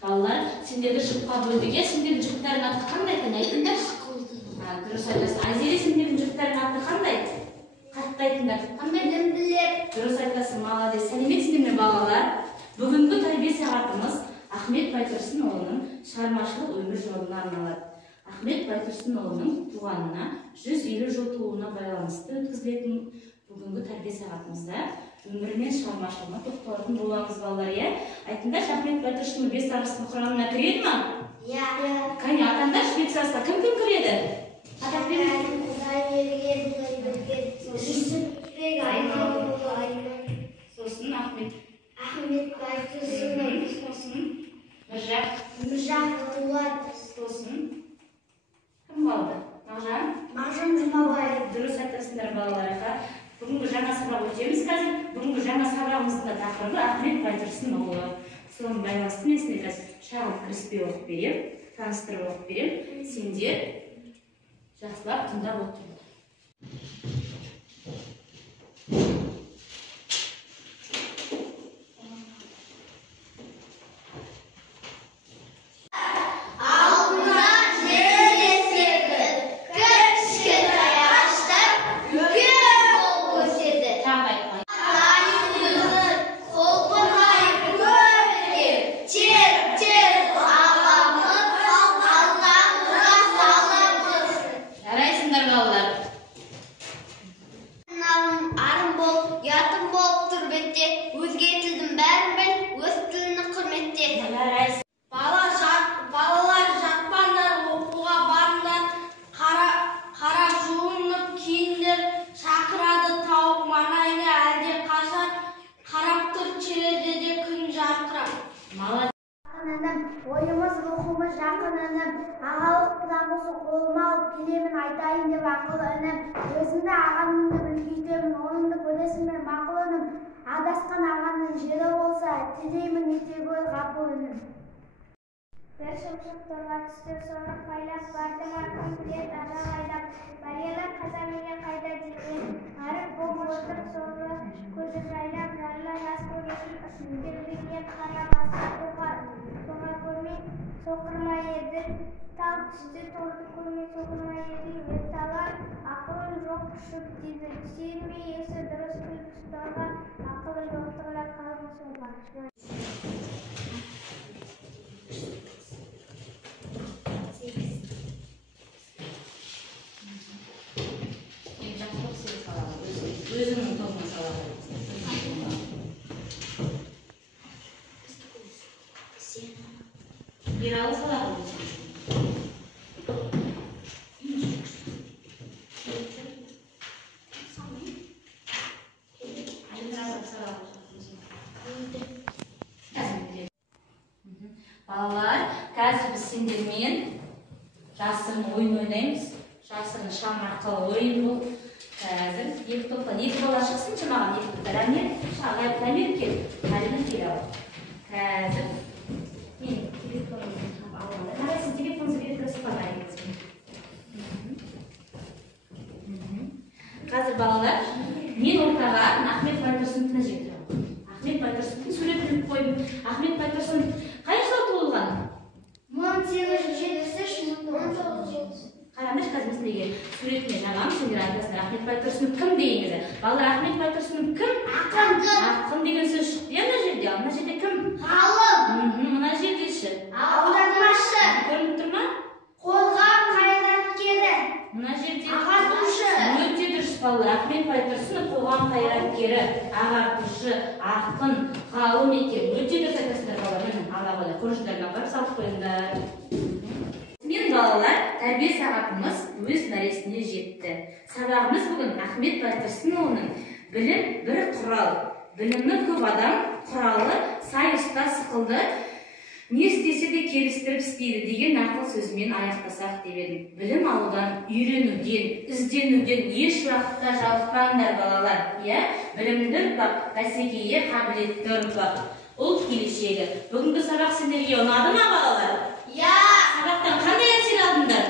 Балалар, сендерді жұпқа бөлдік, сендердің жұптардың аты қандай екен, айтыңдар? Дұрыс айтасың. Айзере, сендердің жұптардың аты қандай? Қатты айтыңдар. Қандай? Дұрыс айтасың, молодец. Сәлеметсіңдер ме балалар? Бүгінгі тәрбие сағатымыз Ахмет Байтұрсынұлының шығармашылық өмір жолына арналады. Ахмет Байтұрсынұлының туғанына 150 жыл толуына байланысты өткізілетін бүгінгі тәрбие сағатымызда өмірі мен шығармашылығына тоқталатын боламыз балалар, иә? Айтыңдаршы, Ахмет Байтұрсынұлы 5 арыстың құрамына кіреді ма? Иә. Кәне, атаңдаршы 5 арыста кім кіреді? Атақ беріңіз. Жүсіпбек Айманұлы. Сосын Ахмет Байтұрсынұлы. Сосын Міржақ Дулат. Сосын кім қалды? Мағжан Жұмабаев. Дұрыс айтасыңдар балаларға. Бүгінгі жаңа сабақ өтеміз қазір. Бүгінгі жаңа сабағымыздың тақырыбы Ахмет Байтұрсынұлы. Соған байланысты мен сендерге қазір шағын кіріспе оқып берем, таныстырып оқып берем. Сендер жақсылап тыңдап отырыңдар. Ойымыз, рухымыз жақын інім, ағалық намысы қолыма алып келемін айтайын деп ақыл інім. Өзімді ағанымды білгейтемін, онымды көресің бе мақұл інім. Адасқан ағаның жері болса, тілеймін етегөй ғапу інім. Бір шымшық торға түсті, соны қайлап бардым артын білет ажал айдап. Балиялар қазанеге қайда жеткен, арық боп отыр сорлы көзі жайнап, жарлы жас көгесін берілген қара басы соға көрмей соқырма еді. Тал түсті торды көрмей соқырма еді. Ерталар ақылын жоқ күшік дейді. Сенбей есі дұрыс күлкісторға, ақылы жоқтығына қалма солға. Өзіңнің тобына салады. Ералы салады. Балалар, қазір біз сендермен жасырын ойын ойнаймыз. Жасырын шам арқылы ойын бұл. Қазір екі топтан екі бала шықсыншы маған екі топтар. Әмер кел. Әлінің кел ау. Қазір мен телефонымды алғанда. Қарайсың, телефоныңызды беріп тұрасыз ба қарайсың. Қазір балалар, мен ортаға Ахмет Байтұрсыновты жібердім. Ахмет Байтұрсыновтың суретін іліп қойдым. Ахмет Байтұрсынов қай жылы туылған? 1873. Қараңдаршы, қазір сіздерге суретіне жағамын, сендер айтасыңдар Ахмет Байтұрсынов кім дегенді. Балалар, Ахмет Байтұрсынов кім? Ақын деген сөз шықты. Мына жерде, мына жерде кім? Ғалым. Мына жерде ше. Аудармашы. Көрініп тұр ма? Қоғам қайраткері. Мына жерде ағартушы. Өте дұрыс балалар. Ахмет Байтұрсынов қоғам қайраткері, ағартушы, ақын, ғалым екен. Өте дұрыс айтасыңдар балалар. Ала қойда қоржындарына барып салып қойыңдар. Мен балалар, тәрбие сағатымыз өз мәресіне жетті. Сабағымыз бүгін Ахмет Байтұрсынұлының білім бір құрал, білімі көп адам құралы сайыста сықылды, не істесе де келістіріп істейді деген ақыл сөзімен аяқтасақ деп едім. Білім алудан, үйренуден, ізденуден еш уақытта жалықпаңдар балалар. Білімді ұрпақ, бәсекеге қабілетті ұрпақ, ұлт келешегі. Бүгінгі сабақ сендерге ұнады ма балалар? Сабақтан қандай әсер алдыңдар?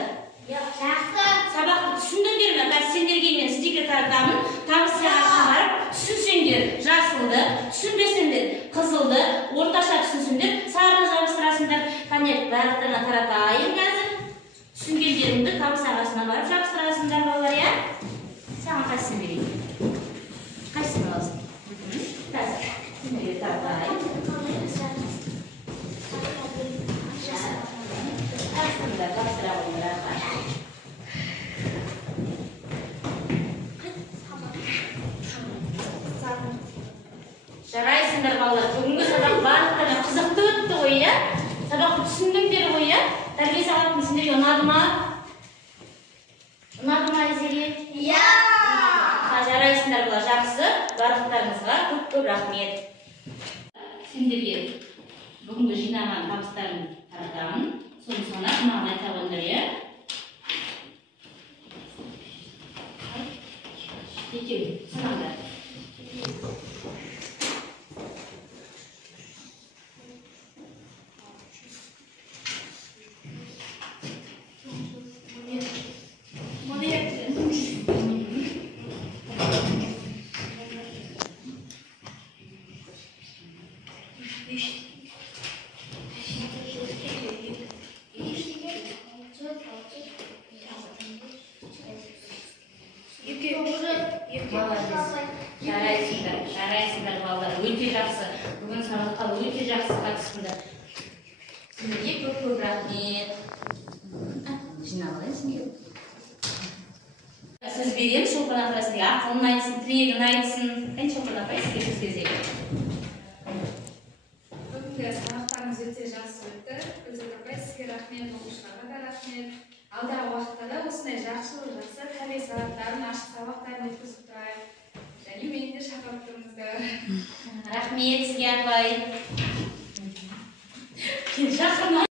Жақсы. Сабақты түсіндіңдер ме? Қазір сендерге мен стикер таратамын. Табыс сыйақысын барып түсінсеңдер жасылды, түсінбесеңдер қызылды, орташа түсінсеңдер сарыны жабыстырасыңдар. Сендерге таппай. Астында тапсыра қойыңдар. Жарайсыңдар балалар. Бүгінгі сабақ барлықтарына қызықты өтті ғой, иә? Сабақты түсіндіңдер ғой, иә? Тәрбие сағатының сендерге ұнады ма? Ұнады ма Айзере? Иә! Жарайсыңдар балалар, жақсы. Барлықтарыңызға көп рахмет. Сендерге бүгінгі жинаған табыстарын таратамын. Соны санап маған айта қойыңдар, иә? Екеу, санаңдар. Жарайсыңдар балалар, өте жақсы. Бүгін сабаққа өте жақсы қатыстыңдар. Сендерге көп рахмет. Жинап алайын сендерге. Сөз беремін, Шолпан апай сізге ақылын айтсын, тілегін айтсын. Қайын Шолпан апай сізге сөз кезегі. Бүгінгі сабақтарыңыз өте жақсы өтті. Гүлзат апай сізге рахмет, оқушыларға да рахмет. Алдағы уақытта да осындай жақсы тәрбие сабақтарын, ашық сабақтарын өткізіп тұрайық. Және мені де шақырып тұрыңыздар. Рахмет сізге апай. Шақырма.